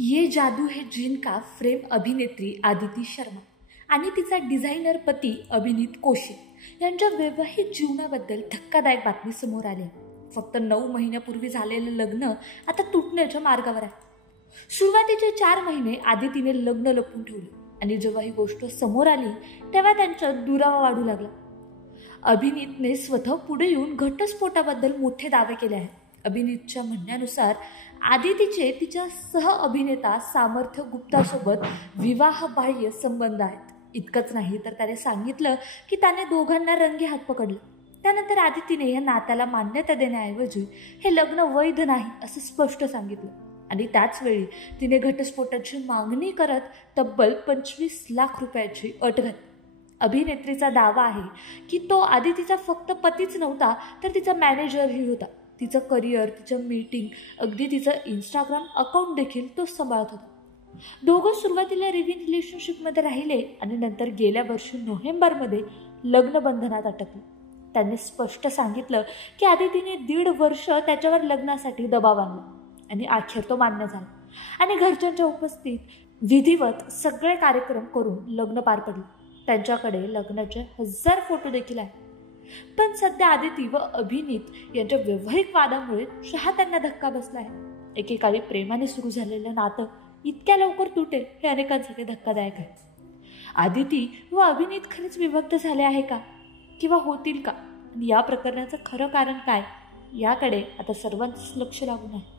ये जादू है जिन का फ्रेम अभिनेत्री आदिती शर्मा आणि तिचा डिझायनर पती अभिनीत कौशिक यांच्या वैवाहिक जीवनाबद्दल धक्कादायक बातमी समोर आली. फक्त 9 महिन्यापूर्वी झालेलं लग्न आता तुटण्याच्या मार्गावर आहे. सुरुवातीचे 4 महिने आदितीने लग्न लपवून ठेवलं आणि जेव्हा ही गोष्ट समोर आली तेव्हा त्यांच्यात दुरावा वाढू लागला. अभिनीतने स्वतः पुढे येऊन घटस्फोटाबद्दल मोठे दावे केले आहेत. अभिनीतच्या म्हणण्यानुसार आदितीचे तिच्या सह अभिनेता सामर्थ्य गुप्तासोबत विवाहबाह्य संबंध आहेत. इतकंच नाही तर त्याने सांगितलं की त्याने दोघांना रंगे हात पकडलं. त्यानंतर आदितीने या नात्याला मान्यता देण्याऐवजी हे लग्न वैध नाही असं स्पष्ट सांगितलं आणि त्याच वेळी तिने घटस्फोटाची मागणी करत तब्बल 25 लाख रुपयाची अट घातली. अभिनेत्रीचा दावा आहे की तो आदितीचा फक्त पतीच नव्हता तर तिचा मॅनेजरही होता. तिचं करिअर, तिचं मीटिंग, अगदी तिचं इंस्टाग्राम अकाउंट देखील तो सांभाळत होता. दोघं सुरुवातीला लिव्ह इन रिलेशनशिपमध्ये राहिले आणि नंतर गेल्या वर्षी नोव्हेंबरमध्ये लग्न बंधनात अटकले. त्यांनी स्पष्ट सांगितलं की आदितीने 1.5 वर्ष त्याच्यावर लग्नासाठी दबाव आणला आणि अखेर तो मान्य झाला आणि घरच्यांच्या उपस्थितीत विधिवत सगळे कार्यक्रम करून लग्न पार पडले. त्यांच्याकडे लग्नाचे 1000 फोटो देखील आहेत. पण सध्या आदिती व अभिनीत यांच्या वैवाहिक वादामुळे चाहत्यांना धक्का बसला आहे. एकेकाळी प्रेमाने सुरू झालेलं नातं इतक्या लवकर तुटेल हे अनेकांसाठी धक्कादायक आहे. आदिती व अभिनीत खरंच विभक्त झाले आहे का किंवा होतील का आणि या प्रकरणाचं खरं कारण काय याकडे आता सर्वांचंच लक्ष लागून आहे.